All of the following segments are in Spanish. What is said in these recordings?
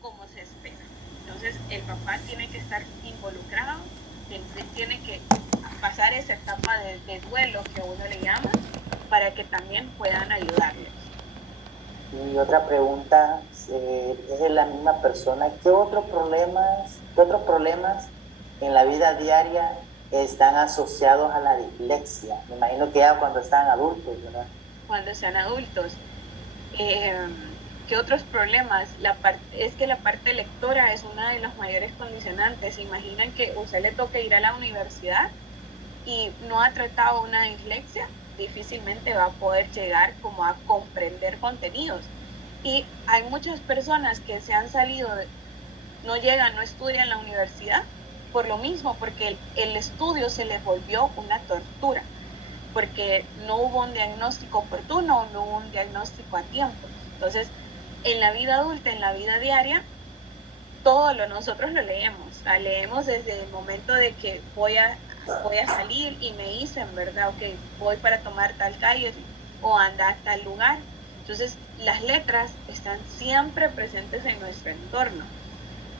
como se espera. Entonces el papá tiene que estar involucrado, tiene que pasar esa etapa de duelo que uno le llama, para que también puedan ayudarles. Y otra pregunta, es de la misma persona. Qué otros problemas en la vida diaria están asociados a la dislexia? Me imagino que ya cuando están adultos, ¿verdad? Cuando sean adultos. Eh, ¿Qué otros problemas? Es que la parte lectora es una de los mayores condicionantes. Imaginan que usted le toca ir a la universidad y no ha tratado una dislexia, difícilmente va a poder llegar como a comprender contenidos. Y hay muchas personas que se han salido, no llegan, no estudian en la universidad por lo mismo, porque el estudio se les volvió una tortura, porque no hubo un diagnóstico oportuno, no hubo un diagnóstico a tiempo. Entonces, en la vida adulta, en la vida diaria, todo nosotros lo leemos. O sea, leemos desde el momento de que voy a salir y me dicen, ¿verdad? Ok, voy para tomar tal calle o anda a tal lugar. Entonces, las letras están siempre presentes en nuestro entorno.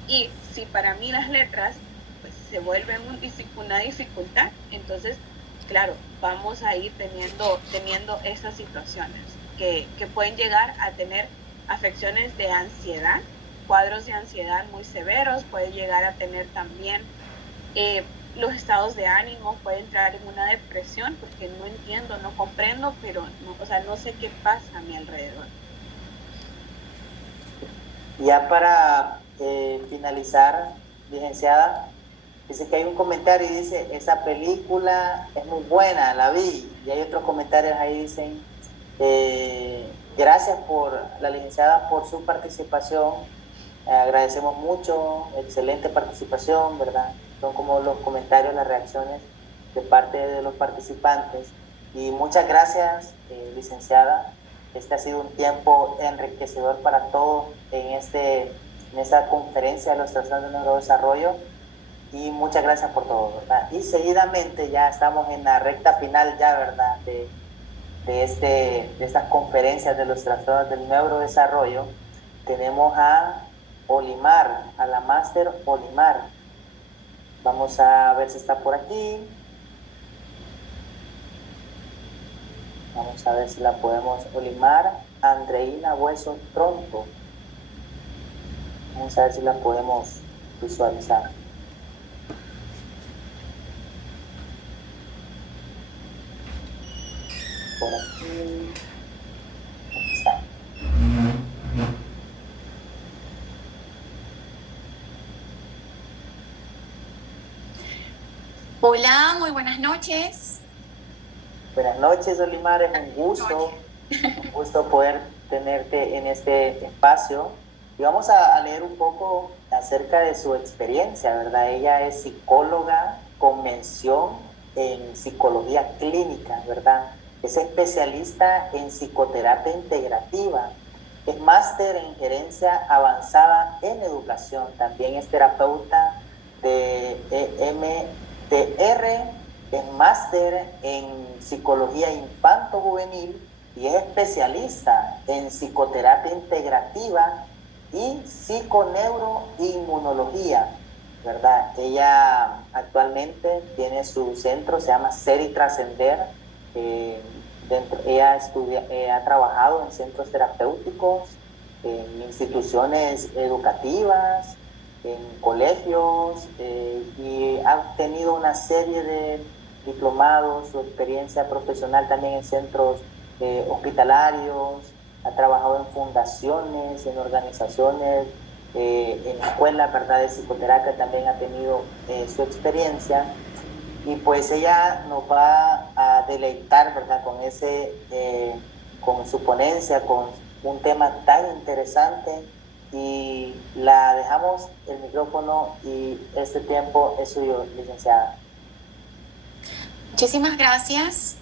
Y si para mí las letras pues, se vuelven una dificultad, entonces, claro, vamos a ir teniendo esas situaciones que pueden llegar a tener afecciones de ansiedad, cuadros de ansiedad muy severos, puede llegar a tener también eh, los estados de ánimo, puede entrar en una depresión porque no entiendo, no comprendo, pero no, o sea, no sé qué pasa a mi alrededor. Ya para finalizar, licenciada, dice que hay un comentario y dice, esa película es muy buena, la vi. Y hay otros comentarios ahí dicen, gracias por la licenciada por su participación. Agradecemos mucho, excelente participación, ¿verdad? Son como los comentarios, las reacciones de parte de los participantes. Y muchas gracias, licenciada. Este ha sido un tiempo enriquecedor para todos en esta conferencia de los trastornos de neurodesarrollo. Y muchas gracias por todo, ¿verdad? Y seguidamente ya estamos en la recta final ya, ¿verdad? De estas conferencias de los trastornos del neurodesarrollo. Tenemos a Olimar, a la máster Olimar. Vamos a ver si está por aquí. Vamos a ver si la podemos. Olimar Andreina Hueso Tronto. Vamos a ver si la podemos visualizar. Por aquí. Aquí está. Hola, muy buenas noches. Buenas noches, Olimar. Es Noches. un gusto poder tenerte en este espacio. Y vamos a leer un poco acerca de su experiencia, ¿verdad? Ella es psicóloga con mención en psicología clínica, ¿verdad? Es especialista en psicoterapia integrativa. Es máster en gerencia avanzada en educación. También es terapeuta de EMDR, es máster en psicología infanto-juvenil y es especialista en psicoterapia integrativa y psiconeuroinmunología, ¿verdad? Ella actualmente tiene su centro, se llama Ser y Trascender. Ha trabajado en centros terapéuticos, en instituciones educativas, en colegios, y ha tenido una serie de diplomados, su experiencia profesional también en centros hospitalarios, ha trabajado en fundaciones, en organizaciones, en escuelas, ¿verdad? De psicoterapia también ha tenido su experiencia. Y pues ella nos va a deleitar, ¿verdad? Con su ponencia, con un tema tan interesante. Y la dejamos el micrófono y este tiempo es suyo, licenciada. Muchísimas gracias,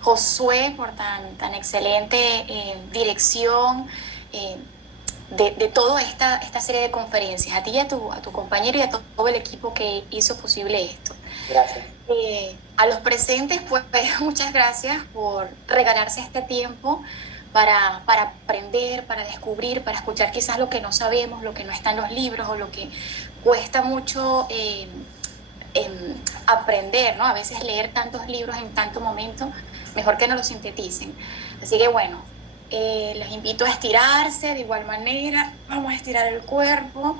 Josué, por tan excelente dirección de toda esta serie de conferencias. A ti y a tu compañero y a todo el equipo que hizo posible esto. Gracias. A los presentes, pues muchas gracias por regalarse este tiempo para aprender, para descubrir, para escuchar quizás lo que no sabemos, lo que no está en los libros o lo que cuesta mucho aprender, ¿no? A veces leer tantos libros en tanto momento, mejor que no los sinteticen. Así que bueno, los invito a estirarse de igual manera, vamos a estirar el cuerpo,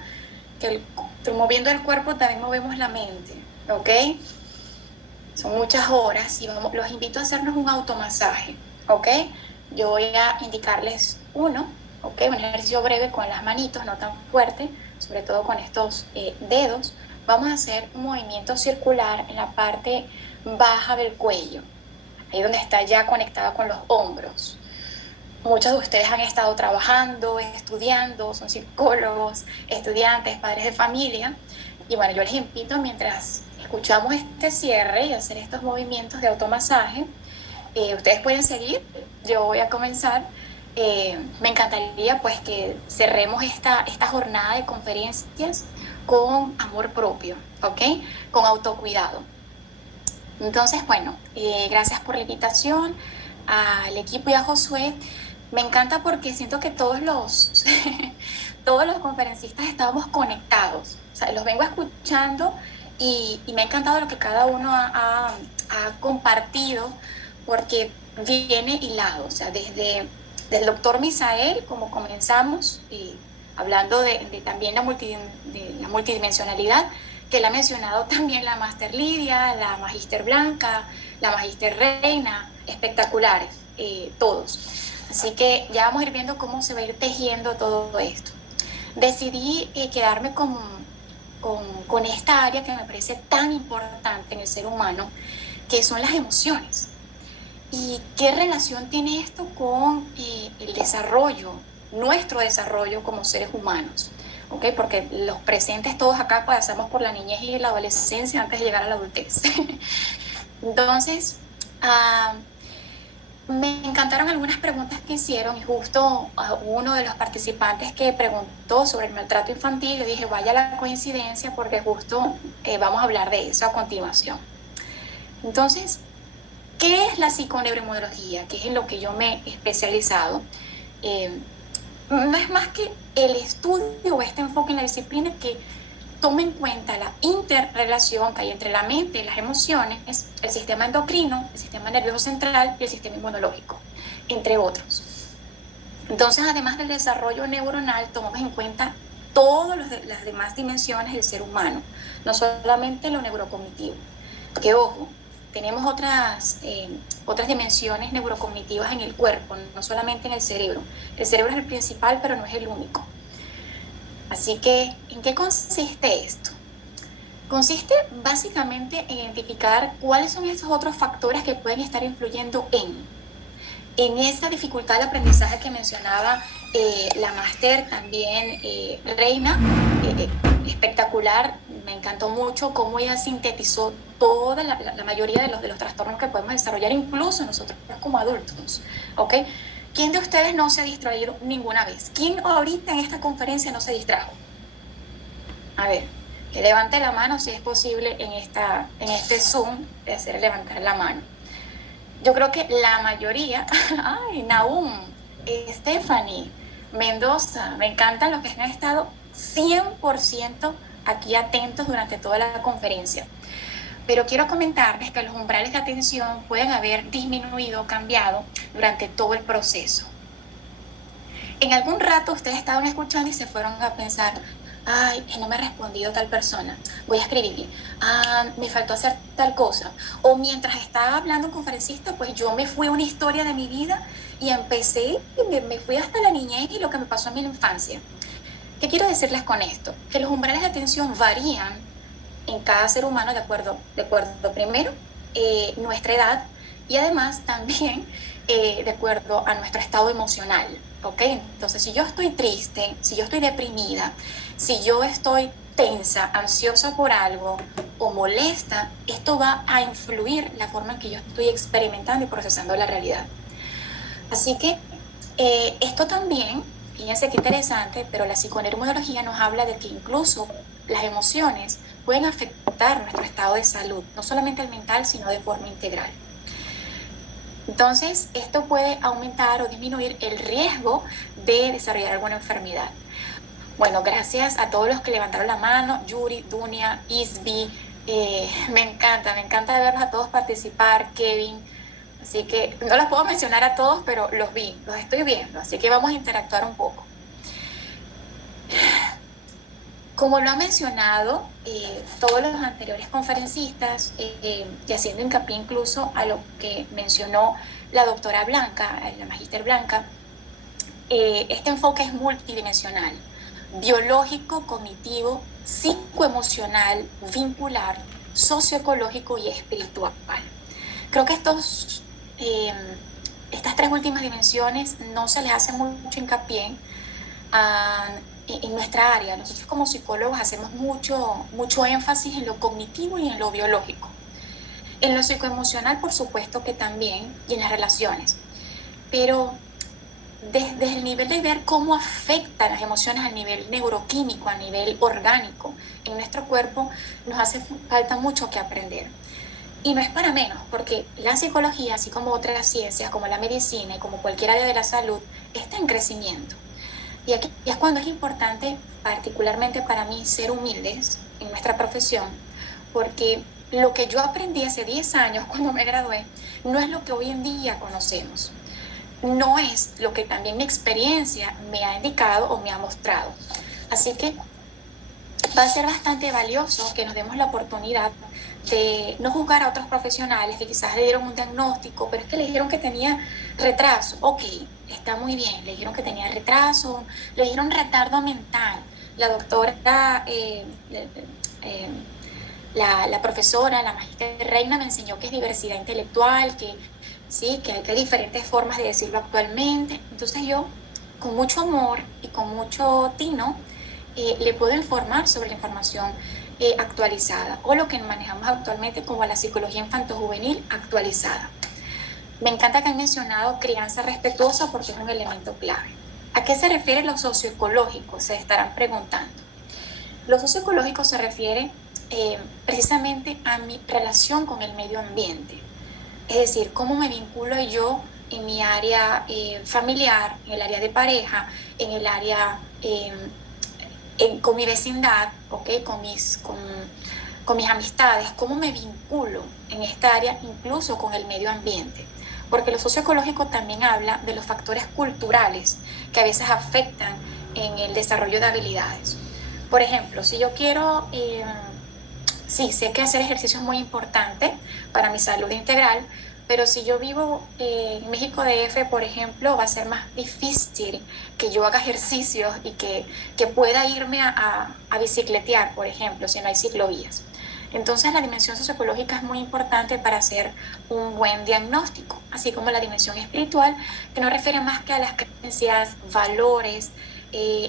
moviendo el cuerpo también movemos la mente, ¿ok? Son muchas horas y los invito a hacernos un automasaje, ¿ok? Yo voy a indicarles uno, ¿ok? Un ejercicio breve con las manitos, no tan fuerte, sobre todo con estos dedos. Vamos a hacer un movimiento circular en la parte baja del cuello, ahí donde está ya conectado con los hombros. Muchos de ustedes han estado trabajando, estudiando, son psicólogos, estudiantes, padres de familia. Y bueno, yo les invito mientras escuchamos este cierre y hacer estos movimientos de automasaje, ustedes pueden seguir, yo voy a comenzar. Me encantaría pues que cerremos esta jornada de conferencias con amor propio, ¿ok? Con autocuidado. Entonces, bueno, gracias por la invitación al equipo y a Josué. Me encanta porque siento que todos los, todos los conferencistas estábamos conectados. O sea, los vengo escuchando y me ha encantado lo que cada uno ha compartido porque viene hilado. O sea, desde el doctor Misael, como comenzamos, hablando de también la multidimensionalidad, que él ha mencionado también la Máster Lidia, la Magíster Blanca, la Magíster Reina, espectaculares, todos. Así que ya vamos a ir viendo cómo se va a ir tejiendo todo esto. Decidí quedarme con esta área que me parece tan importante en el ser humano, que son las emociones. ¿Y qué relación tiene esto con el desarrollo, nuestro desarrollo como seres humanos? ¿Okay? Porque los presentes todos acá pasamos por la niñez y la adolescencia antes de llegar a la adultez. Entonces, me encantaron algunas preguntas que hicieron y justo uno de los participantes que preguntó sobre el maltrato infantil, yo dije, vaya la coincidencia porque justo vamos a hablar de eso a continuación. Entonces, ¿qué es la psiconeuroinmunología? Que es en lo que yo me he especializado. No es más que el estudio o este enfoque en la disciplina que toma en cuenta la interrelación que hay entre la mente y las emociones, el sistema endocrino, el sistema nervioso central y el sistema inmunológico, entre otros. Entonces, además del desarrollo neuronal, tomamos en cuenta todas las demás dimensiones del ser humano, no solamente lo neurocognitivo. Que ojo, tenemos otras dimensiones neurocognitivas en el cuerpo, no solamente en el cerebro. El cerebro es el principal, pero no es el único. Así que, ¿en qué consiste esto? Consiste básicamente en identificar cuáles son esos otros factores que pueden estar influyendo en esa dificultad de aprendizaje que mencionaba la máster también Reina, espectacular. Me encantó mucho cómo ella sintetizó toda la mayoría de los trastornos que podemos desarrollar, incluso nosotros como adultos, ¿ok? ¿Quién de ustedes no se ha distraído ninguna vez? ¿Quién ahorita en esta conferencia no se distrajo? A ver, que levante la mano si es posible en este Zoom de hacer levantar la mano. Yo creo que la mayoría, ay, Nahum, Stephanie, Mendoza, me encantan los que han estado 100% aquí atentos durante toda la conferencia. Pero quiero comentarles que los umbrales de atención pueden haber disminuido o cambiado durante todo el proceso. En algún rato ustedes estaban escuchando y se fueron a pensar, ay, no me ha respondido tal persona, voy a escribir, me faltó hacer tal cosa. O mientras estaba hablando un conferencista, pues yo me fui a una historia de mi vida y empecé, me fui hasta la niñez y lo que me pasó en mi infancia. ¿Qué quiero decirles con esto? Que los umbrales de atención varían en cada ser humano de acuerdo primero, nuestra edad y además también de acuerdo a nuestro estado emocional, ¿ok? Entonces, si yo estoy triste, si yo estoy deprimida, si yo estoy tensa, ansiosa por algo o molesta, esto va a influir la forma en que yo estoy experimentando y procesando la realidad. Así que esto también, fíjense qué interesante, pero la psiconeuroinmunología nos habla de que incluso las emociones pueden afectar nuestro estado de salud, no solamente el mental, sino de forma integral. Entonces, esto puede aumentar o disminuir el riesgo de desarrollar alguna enfermedad. Bueno, gracias a todos los que levantaron la mano, Yuri, Dunia, Isby, me encanta verlos a todos participar, Kevin. Así que no los puedo mencionar a todos, pero los estoy viendo, así que vamos a interactuar un poco. Como lo han mencionado todos los anteriores conferencistas, y haciendo hincapié incluso a lo que mencionó la doctora Blanca, la magíster Blanca, este enfoque es multidimensional, biológico, cognitivo, psicoemocional, vincular, socioecológico y espiritual. Creo que estas tres últimas dimensiones no se les hace mucho hincapié en nuestra área. Nosotros como psicólogos hacemos mucho énfasis en lo cognitivo y en lo biológico. En lo psicoemocional, por supuesto que también, y en las relaciones. Pero desde el nivel de ver cómo afectan las emociones a nivel neuroquímico, a nivel orgánico en nuestro cuerpo, nos hace falta mucho que aprender. Y no es para menos, porque la psicología, así como otras ciencias, como la medicina y como cualquier área de la salud, está en crecimiento. Y aquí es cuando es importante, particularmente para mí, ser humildes en nuestra profesión, porque lo que yo aprendí hace 10 años cuando me gradué, no es lo que hoy en día conocemos. No es lo que también mi experiencia me ha indicado o me ha mostrado. Así que va a ser bastante valioso que nos demos la oportunidad de no juzgar a otros profesionales que quizás le dieron un diagnóstico, pero es que le dijeron que tenía retraso. Ok, está muy bien, le dijeron que tenía retraso, le dijeron retardo mental. La doctora, la profesora, la magíster Reina me enseñó que es diversidad intelectual, que sí, que hay diferentes formas de decirlo actualmente. Entonces yo, con mucho amor y con mucho tino, le puedo informar sobre la información actualizada o lo que manejamos actualmente como la psicología infanto-juvenil actualizada. Me encanta que han mencionado crianza respetuosa porque es un elemento clave. ¿A qué se refiere lo socioecológico? Se estarán preguntando. Lo socioecológico se refiere precisamente a mi relación con el medio ambiente. Es decir, cómo me vinculo yo en mi área familiar, en el área de pareja, en el área con mi vecindad, ¿okay? con mis amistades, cómo me vinculo en esta área, incluso con el medio ambiente. Porque lo socioecológico también habla de los factores culturales que a veces afectan en el desarrollo de habilidades. Por ejemplo, si yo quiero, sí, sé que hacer ejercicio es muy importante para mi salud integral, pero si yo vivo en México DF, por ejemplo, va a ser más difícil que yo haga ejercicios y que pueda irme a bicicletear, por ejemplo, si no hay ciclovías. Entonces la dimensión socioecológica es muy importante para hacer un buen diagnóstico, así como la dimensión espiritual, que no refiere más que a las creencias, valores,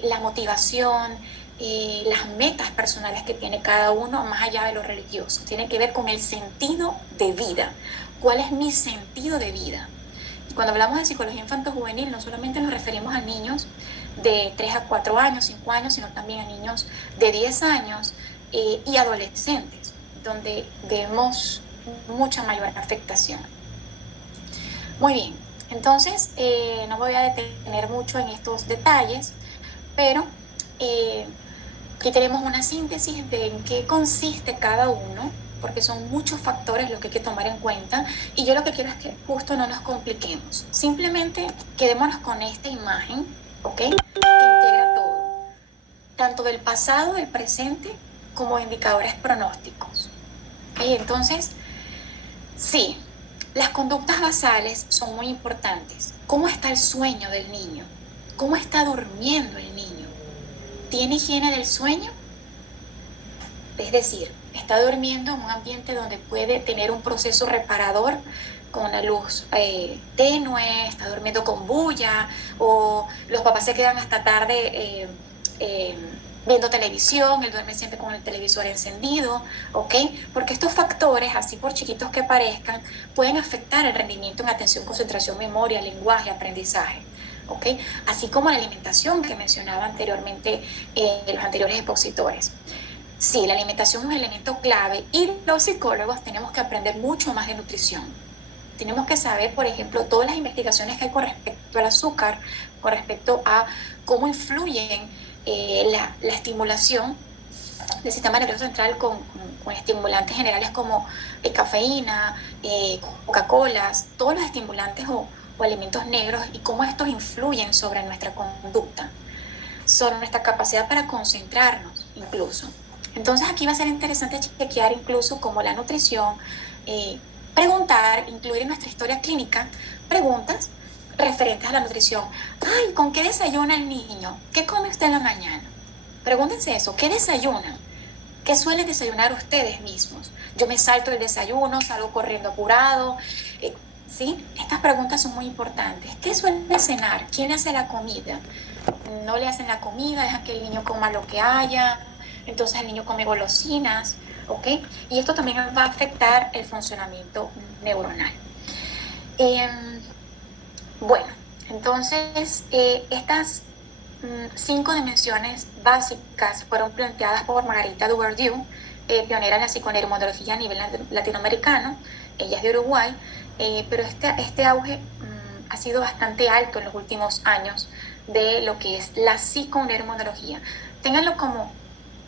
la motivación, las metas personales que tiene cada uno, más allá de lo religioso. Tiene que ver con el sentido de vida. ¿Cuál es mi sentido de vida? Y cuando hablamos de psicología infanto-juvenil, no solamente nos referimos a niños de 3 a 4 años, 5 años, sino también a niños de 10 años y adolescentes, donde vemos mucha mayor afectación. Muy bien, entonces no me voy a detener mucho en estos detalles, pero aquí tenemos una síntesis de en qué consiste cada uno, porque son muchos factores los que hay que tomar en cuenta, y yo lo que quiero es que justo no nos compliquemos. Simplemente quedémonos con esta imagen, ¿ok? Que integra todo, tanto del pasado, del presente, como indicadores pronósticos. ¿Okay? Entonces, sí, las conductas basales son muy importantes. ¿Cómo está el sueño del niño? ¿Cómo está durmiendo el niño? ¿Tiene higiene del sueño? Es decir, está durmiendo en un ambiente donde puede tener un proceso reparador con la luz tenue, está durmiendo con bulla, o los papás se quedan hasta tarde viendo televisión, él duerme siempre con el televisor encendido, ¿ok? Porque estos factores, así por chiquitos que parezcan, pueden afectar el rendimiento en atención, concentración, memoria, lenguaje, aprendizaje, ¿ok? Así como la alimentación que mencionaba anteriormente los anteriores expositores. Sí, la alimentación es un elemento clave y los psicólogos tenemos que aprender mucho más de nutrición. tenemos que saber, por ejemplo, todas las investigaciones que hay con respecto al azúcar, con respecto a cómo influyen la estimulación del sistema nervioso central con estimulantes generales como cafeína, Coca-Colas, todos los estimulantes o alimentos negros, y cómo estos influyen sobre nuestra conducta, sobre nuestra capacidad para concentrarnos incluso. Entonces aquí va a ser interesante chequear incluso cómo la nutrición, preguntar, incluir en nuestra historia clínica preguntas referentes a la nutrición. Ay, ¿con qué desayuna el niño? ¿Qué come usted en la mañana? Pregúntense eso, ¿qué desayunan? ¿Qué suelen desayunar ustedes mismos? Yo me salto el desayuno, salgo corriendo apurado. ¿Sí? Estas preguntas son muy importantes. ¿Qué suelen cenar? ¿Quién le hace la comida? No le hacen la comida, dejan que el niño coma lo que haya. Entonces el niño come golosinas, ¿ok? Y esto también va a afectar el funcionamiento neuronal. Bueno, entonces estas 5 dimensiones básicas fueron planteadas por Margarita Duverdieu, pionera en la psiconeuroinmunología a nivel latinoamericano. Ella es de Uruguay, pero este auge ha sido bastante alto en los últimos años de lo que es la psiconeuroinmunología. Ténganlo como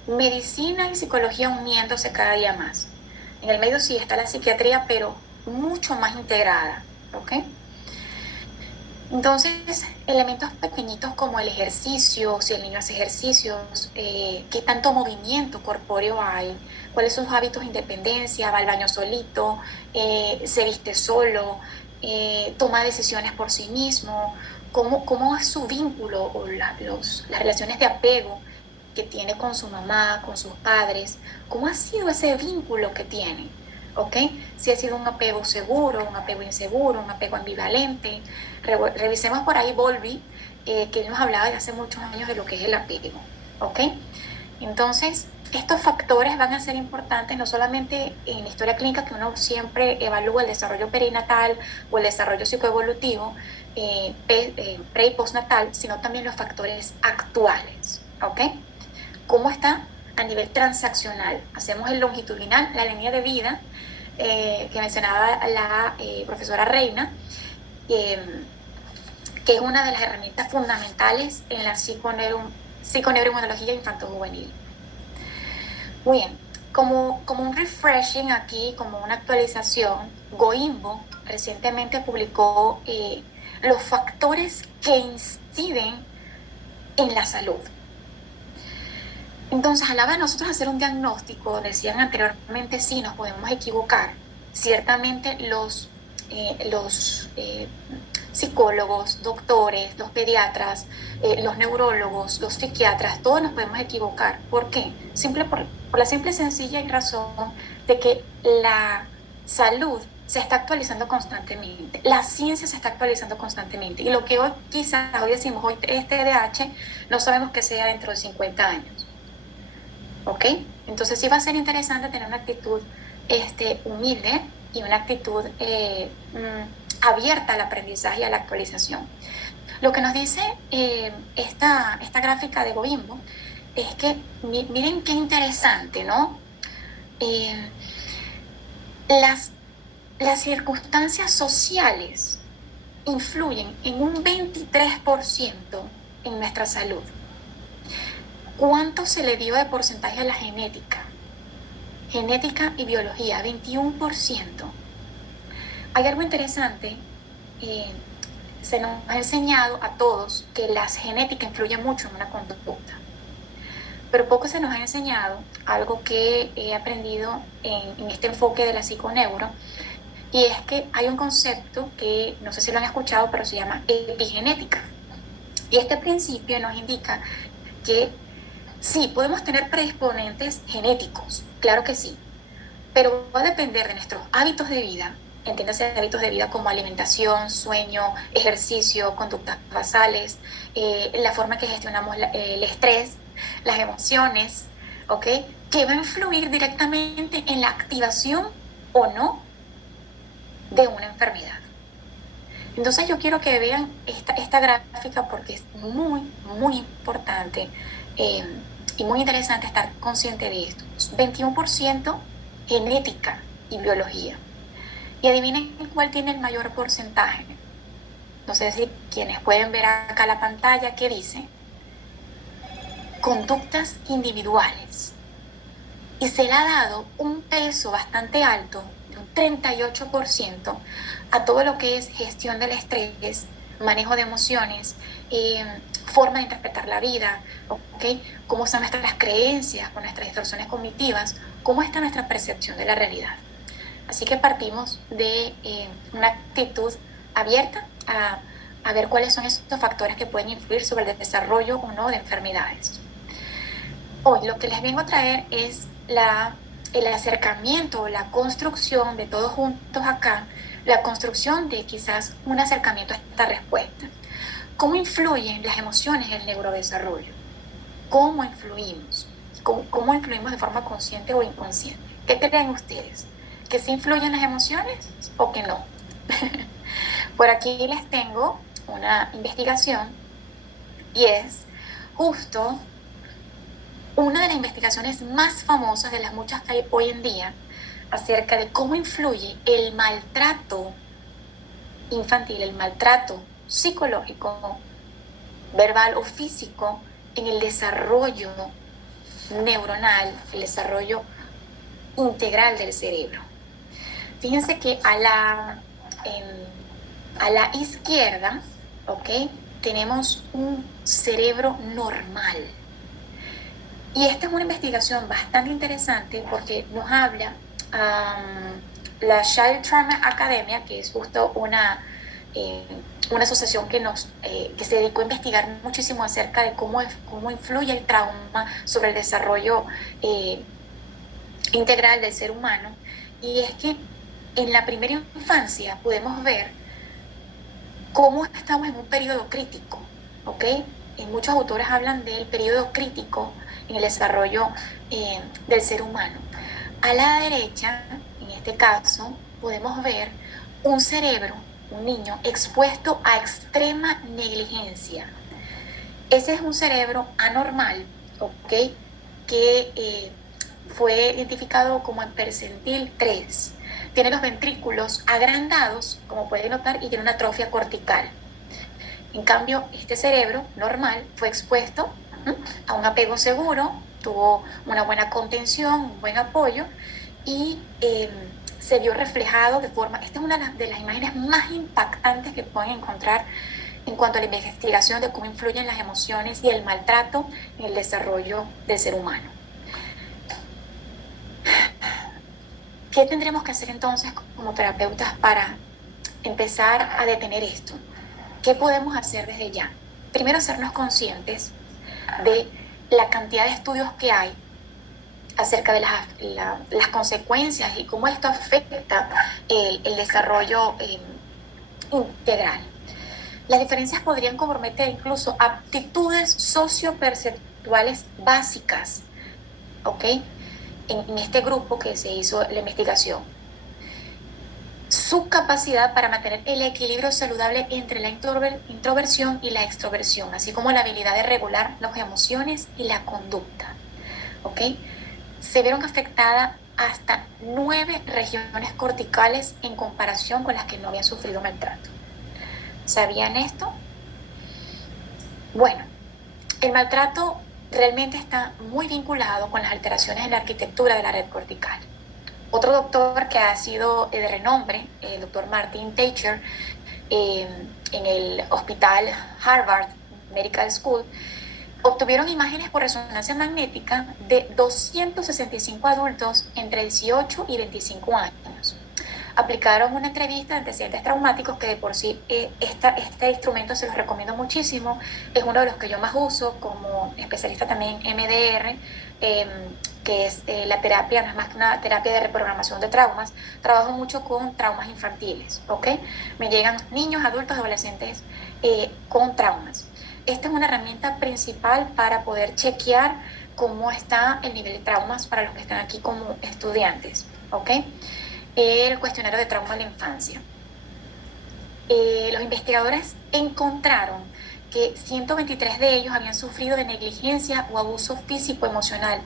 medicina y psicología uniéndose cada día más. En el medio sí está la psiquiatría, pero mucho más integrada, ¿ok? Entonces, elementos pequeñitos como el ejercicio, si el niño hace ejercicios, qué tanto movimiento corpóreo hay, cuáles son sus hábitos de independencia, va al baño solito, se viste solo, toma decisiones por sí mismo, cómo es su vínculo o las relaciones de apego que tiene con su mamá, con sus padres, cómo ha sido ese vínculo que tiene, ¿ok? Si ha sido un apego seguro, un apego inseguro, un apego ambivalente. Revisemos por ahí Bowlby, que nos hablaba de hace muchos años de lo que es el apego, ¿ok? Entonces, estos factores van a ser importantes no solamente en la historia clínica, que uno siempre evalúa el desarrollo perinatal o el desarrollo psicoevolutivo pre y postnatal, sino también los factores actuales, ¿ok? ¿Cómo está a nivel transaccional? Hacemos el longitudinal, la línea de vida que mencionaba la profesora Reina, que es una de las herramientas fundamentales en la psiconeuroinmunología infanto-juvenil. Muy bien, como un refreshing aquí, como una actualización, Goimbo recientemente publicó los factores que inciden en la salud. Entonces, a la hora de nosotros hacer un diagnóstico, decían anteriormente, sí, nos podemos equivocar. Ciertamente los psicólogos, doctores, los pediatras, los neurólogos, los psiquiatras, todos nos podemos equivocar. ¿Por qué? Por la simple, sencilla y razón de que la salud se está actualizando constantemente, la ciencia se está actualizando constantemente, y lo que hoy decimos, hoy es TDAH, no sabemos que sea dentro de 50 años. ¿Ok? Entonces sí va a ser interesante tener una actitud humilde y una actitud abierta al aprendizaje y a la actualización. Lo que nos dice esta gráfica de Goimbo es que, miren qué interesante, ¿no? Las circunstancias sociales influyen en un 23% en nuestra salud. ¿Cuánto se le dio de porcentaje a la genética? Genética y biología, 21%. Hay algo interesante, se nos ha enseñado a todos que la genética influye mucho en una conducta, pero poco se nos ha enseñado algo que he aprendido en este enfoque de la psiconeuro, y es que hay un concepto que no sé si lo han escuchado, pero se llama epigenética. Y este principio nos indica que sí, podemos tener predisponentes genéticos, claro que sí, pero va a depender de nuestros hábitos de vida, entiéndase hábitos de vida como alimentación, sueño, ejercicio, conductas basales, la forma que gestionamos el estrés, las emociones, ¿ok? Que va a influir directamente en la activación o no de una enfermedad. Entonces yo quiero que vean esta gráfica porque es muy, muy importante y muy interesante estar consciente de esto. 21% genética y biología. Y adivinen cuál tiene el mayor porcentaje. No sé si quienes pueden ver acá la pantalla, ¿qué dice? Conductas individuales. Y se le ha dado un peso bastante alto, de un 38%, a todo lo que es gestión del estrés, manejo de emociones, forma de interpretar la vida, ¿okay? Cómo son nuestras creencias, con nuestras distorsiones cognitivas, cómo está nuestra percepción de la realidad. Así que partimos de una actitud abierta a ver cuáles son esos factores que pueden influir sobre el desarrollo o no de enfermedades. Hoy lo que les vengo a traer es el acercamiento o la construcción de todos juntos acá, la construcción de quizás un acercamiento a esta respuesta. ¿Cómo influyen las emociones en el neurodesarrollo? ¿Cómo influimos? ¿Cómo influimos de forma consciente o inconsciente? ¿Qué creen ustedes? ¿Que sí influyen las emociones o que no? Por aquí les tengo una investigación y es justo una de las investigaciones más famosas de las muchas que hay hoy en día acerca de cómo influye el maltrato infantil, el maltrato psicológico, verbal o físico en el desarrollo neuronal, el desarrollo integral del cerebro. Fíjense que a la izquierda, ¿ok?, tenemos un cerebro normal. Y esta es una investigación bastante interesante porque nos habla la Child Trauma Academia, que es justo una asociación que se dedicó a investigar muchísimo acerca de cómo influye el trauma sobre el desarrollo integral del ser humano. Y es que en la primera infancia podemos ver cómo estamos en un periodo crítico, ¿ok? Muchos autores hablan del periodo crítico en el desarrollo del ser humano. A la derecha, en este caso, podemos ver un cerebro, un niño expuesto a extrema negligencia. Ese es un cerebro anormal, ¿ok?, que fue identificado como en percentil 3. Tiene los ventrículos agrandados, como pueden notar, y tiene una atrofia cortical. En cambio, este cerebro normal fue expuesto a un apego seguro, tuvo una buena contención, un buen apoyo y se vio reflejado de forma... Esta es una de las imágenes más impactantes que pueden encontrar en cuanto a la investigación de cómo influyen las emociones y el maltrato en el desarrollo del ser humano. ¿Qué tendremos que hacer entonces como terapeutas para empezar a detener esto? ¿Qué podemos hacer desde ya? Primero, hacernos conscientes de la cantidad de estudios que hay acerca de las consecuencias y cómo esto afecta el desarrollo integral. Las diferencias podrían comprometer incluso aptitudes socioperceptuales básicas, ¿ok?, en este grupo que se hizo la investigación. Su capacidad para mantener el equilibrio saludable entre la introversión y la extroversión, así como la habilidad de regular las emociones y la conducta, ¿ok? Se vieron afectadas hasta 9 regiones corticales en comparación con las que no habían sufrido maltrato. ¿Sabían esto? Bueno, el maltrato realmente está muy vinculado con las alteraciones en la arquitectura de la red cortical. Otro doctor que ha sido de renombre, el doctor Martin Teicher, en el hospital Harvard Medical School, obtuvieron imágenes por resonancia magnética de 265 adultos entre 18 y 25 años. Aplicaron una entrevista de antecedentes traumáticos que de por sí este instrumento se los recomiendo muchísimo. Es uno de los que yo más uso como especialista también en MDR, que es la terapia, no es más que una terapia de reprogramación de traumas. Trabajo mucho con traumas infantiles, ¿ok? Me llegan niños, adultos, adolescentes con traumas. Esta es una herramienta principal para poder chequear cómo está el nivel de traumas para los que están aquí como estudiantes, ¿ok? El cuestionario de trauma de la infancia. Los investigadores encontraron que 123 de ellos habían sufrido de negligencia o abuso físico, emocional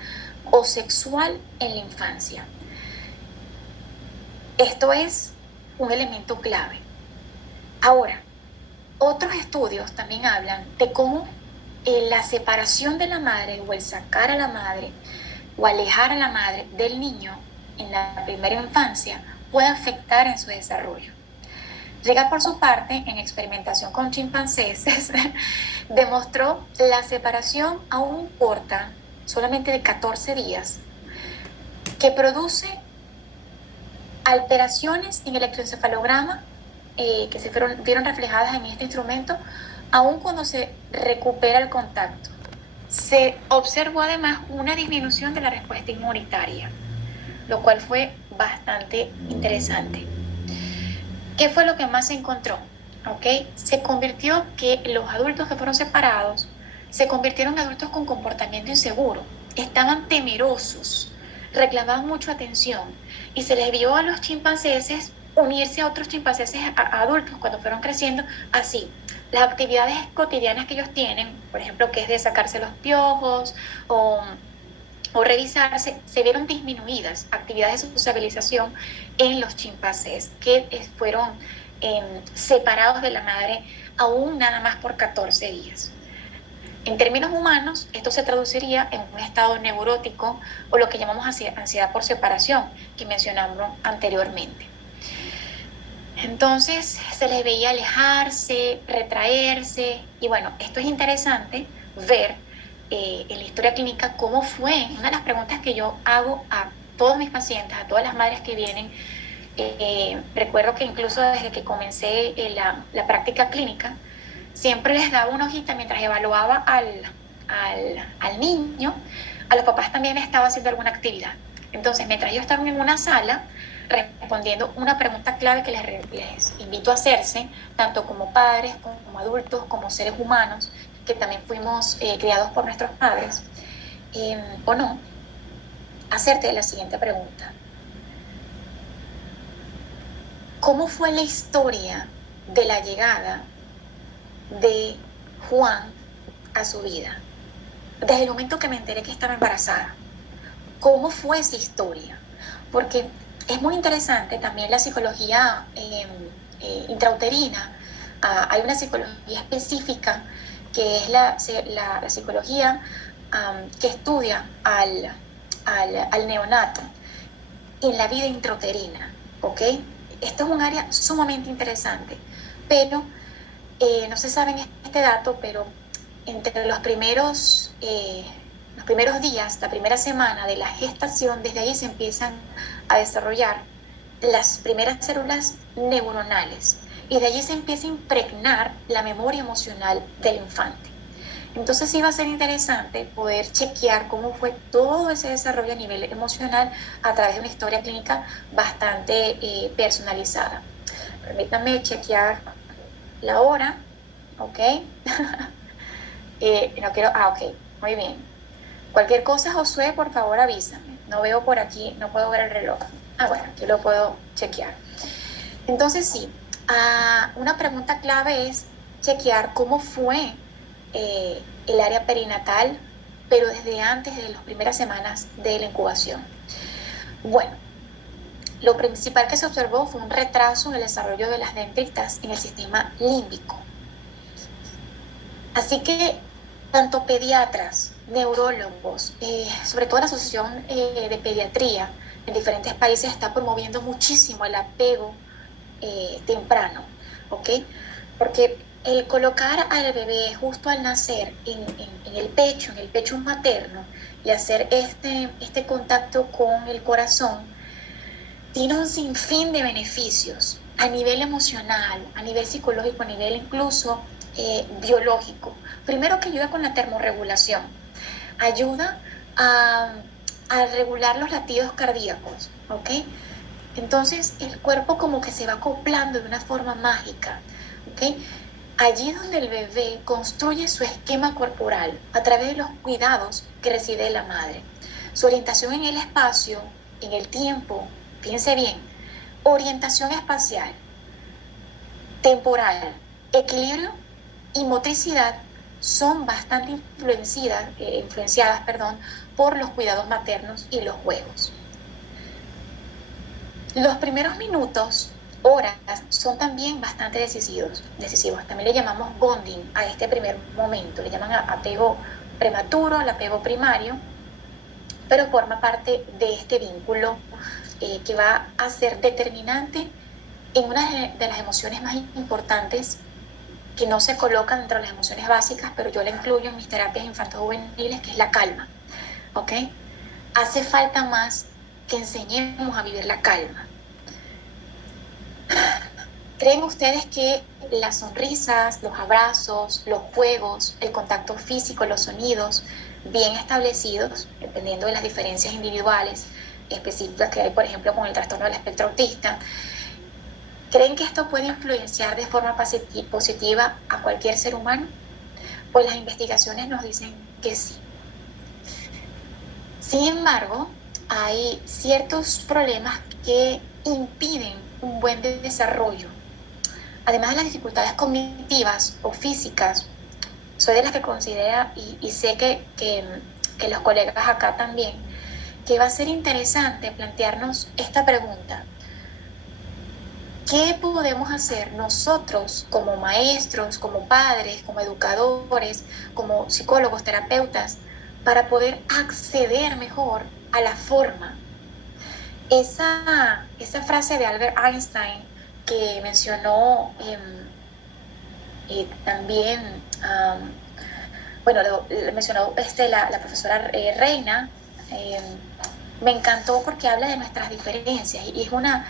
o sexual en la infancia. Esto es un elemento clave. Ahora, otros estudios también hablan de cómo la separación de la madre o el sacar a la madre o alejar a la madre del niño en la primera infancia puede afectar en su desarrollo. Riga, por su parte, en experimentación con chimpancés, demostró la separación aún corta, solamente de 14 días, que produce alteraciones en el electroencefalograma que se vieron reflejadas en este instrumento, aún cuando se recupera el contacto. Se observó además una disminución de la respuesta inmunitaria, lo cual fue bastante interesante. ¿Qué fue lo que más se encontró? Se convirtió que los adultos que fueron separados se convirtieron en adultos con comportamiento inseguro, estaban temerosos, reclamaban mucha atención y se les vio a los chimpancéses unirse a otros chimpancéses adultos cuando fueron creciendo así. Las actividades cotidianas que ellos tienen, por ejemplo, que es de sacarse los piojos o revisarse, se vieron disminuidas actividades de sociabilización en los chimpancés que fueron separados de la madre aún nada más por 14 días. En términos humanos, esto se traduciría en un estado neurótico o lo que llamamos ansiedad por separación, que mencionamos anteriormente. Entonces se les veía alejarse, retraerse, y bueno, esto es interesante ver en la historia clínica cómo fue. Una de las preguntas que yo hago a todos mis pacientes, a todas las madres que vienen, recuerdo que incluso desde que comencé la práctica clínica, siempre les daba una hojita mientras evaluaba al niño, a los papás también estaba haciendo alguna actividad. Entonces, mientras ellos estaban en una sala, respondiendo una pregunta clave que les invito a hacerse, tanto como padres, como adultos, como seres humanos, que también fuimos criados por nuestros padres, o no, hacerte la siguiente pregunta. ¿Cómo fue la historia de la llegada de Juan a su vida? Desde el momento que me enteré que estaba embarazada, ¿cómo fue esa historia? Porque es muy interesante también la psicología intrauterina. Hay una psicología específica que es la psicología que estudia al neonato en la vida intrauterina, ¿ok? Esto es un área sumamente interesante, pero no se sabe este dato, pero entre los primeros días, la primera semana de la gestación, desde ahí se empiezan a desarrollar las primeras células neuronales y de allí se empieza a impregnar la memoria emocional del infante. Entonces sí va a ser interesante poder chequear cómo fue todo ese desarrollo a nivel emocional a través de una historia clínica bastante personalizada. Permítanme chequear la hora, ¿ok? No quiero, ok, muy bien. Cualquier cosa, Josué, por favor avísame. No veo por aquí, no puedo ver el reloj. Bueno, aquí lo puedo chequear. Entonces sí, una pregunta clave es chequear cómo fue el área perinatal, pero desde antes de las primeras semanas de la incubación. Bueno, lo principal que se observó fue un retraso en el desarrollo de las dendritas en el sistema límbico. Así que tanto pediatras, neurólogos, sobre todo la Asociación de Pediatría en diferentes países está promoviendo muchísimo el apego temprano, ¿ok? Porque el colocar al bebé justo al nacer en el pecho materno y hacer este contacto con el corazón tiene un sinfín de beneficios a nivel emocional, a nivel psicológico, a nivel incluso biológico. Primero, que ayuda con la termorregulación, ayuda a regular los latidos cardíacos, ¿ok? Entonces el cuerpo como que se va acoplando de una forma mágica, ¿ok? Allí es donde el bebé construye su esquema corporal a través de los cuidados que recibe la madre. Su orientación en el espacio, en el tiempo, fíjense bien, orientación espacial, temporal, equilibrio y motricidad son bastante influenciadas por los cuidados maternos y los juegos. Los primeros minutos horas son también bastante decisivos. También le llamamos bonding a este primer momento, le llaman apego prematuro, el apego primario, pero forma parte de este vínculo que va a ser determinante en una de las emociones más importantes que no se colocan dentro de las emociones básicas, pero yo la incluyo en mis terapias infanto-juveniles, que es la calma, ¿ok? Hace falta más que enseñemos a vivir la calma. ¿Creen ustedes que las sonrisas, los abrazos, los juegos, el contacto físico, los sonidos bien establecidos, dependiendo de las diferencias individuales específicas que hay, por ejemplo, con el trastorno del espectro autista, creen que esto puede influenciar de forma positiva a cualquier ser humano? Pues las investigaciones nos dicen que sí. Sin embargo, hay ciertos problemas que impiden un buen desarrollo. Además de las dificultades cognitivas o físicas, soy de las que considera, y sé que los colegas acá también, que va a ser interesante plantearnos esta pregunta. ¿Qué podemos hacer nosotros como maestros, como padres, como educadores, como psicólogos, terapeutas, para poder acceder mejor a la forma? Esa frase de Albert Einstein que mencionó también, bueno, lo mencionó la profesora Reina, me encantó porque habla de nuestras diferencias y es una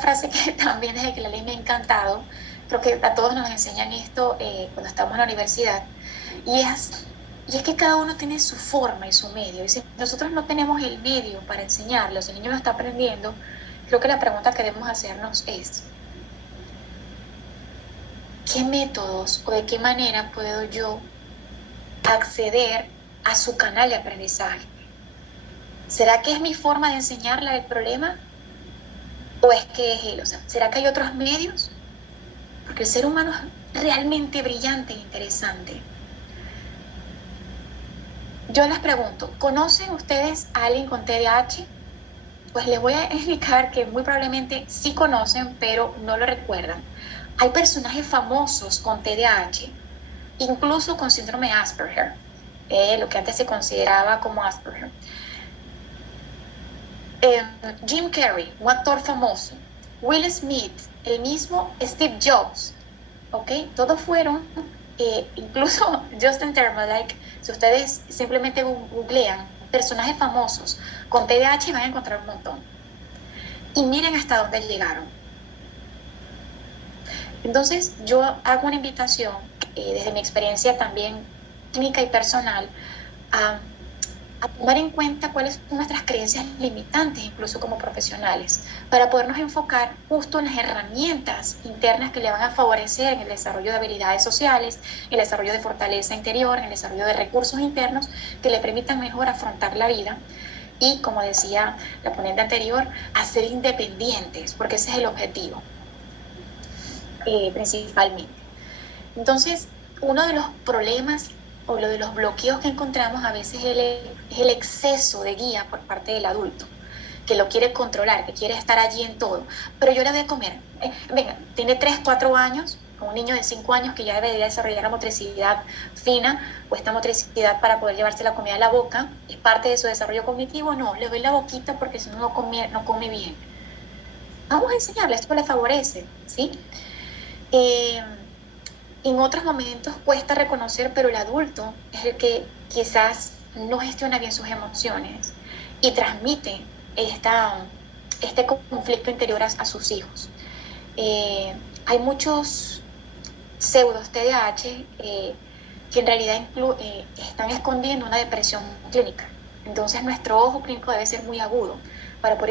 frase que también desde que la leí me ha encantado. Creo que a todos nos enseñan esto cuando estamos en la universidad y es que cada uno tiene su forma y su medio, y si nosotros no tenemos el medio para enseñarlo, si el niño lo está aprendiendo, creo que la pregunta que debemos hacernos es: ¿qué métodos o de qué manera puedo yo acceder a su canal de aprendizaje? ¿Será que es mi forma de enseñarle el problema? ¿O es que es él? O sea, ¿será que hay otros medios? Porque el ser humano es realmente brillante e interesante. Yo les pregunto, ¿conocen ustedes a alguien con TDAH? Pues les voy a indicar que muy probablemente sí conocen, pero no lo recuerdan. Hay personajes famosos con TDAH, incluso con síndrome de Asperger, lo que antes se consideraba como Asperger. Jim Carrey, un actor famoso, Will Smith, el mismo Steve Jobs, ¿ok? Todos fueron, incluso Justin Timberlake, si ustedes simplemente googlean personajes famosos con TDAH van a encontrar un montón. Y miren hasta dónde llegaron. Entonces yo hago una invitación, desde mi experiencia también clínica y personal, a tomar en cuenta cuáles son nuestras creencias limitantes, incluso como profesionales, para podernos enfocar justo en las herramientas internas que le van a favorecer en el desarrollo de habilidades sociales, en el desarrollo de fortaleza interior, en el desarrollo de recursos internos que le permitan mejor afrontar la vida y, como decía la ponente anterior, a ser independientes, porque ese es el objetivo principalmente. Entonces, uno de los problemas o lo de los bloqueos que encontramos a veces es el exceso de guía por parte del adulto, que lo quiere controlar, que quiere estar allí en todo. Pero yo le voy a comer. Venga, tiene 3, 4 años, un niño de 5 años que ya debería desarrollar la motricidad fina o esta motricidad para poder llevarse la comida a la boca, es parte de su desarrollo cognitivo. No, le doy la boquita porque si no, no come bien. Vamos a enseñarle, esto le favorece, ¿sí? En otros momentos cuesta reconocer, pero el adulto es el que quizás no gestiona bien sus emociones y transmite este conflicto interior a sus hijos. Hay muchos pseudos TDAH que en realidad están escondiendo una depresión clínica. Entonces nuestro ojo clínico debe ser muy agudo para poder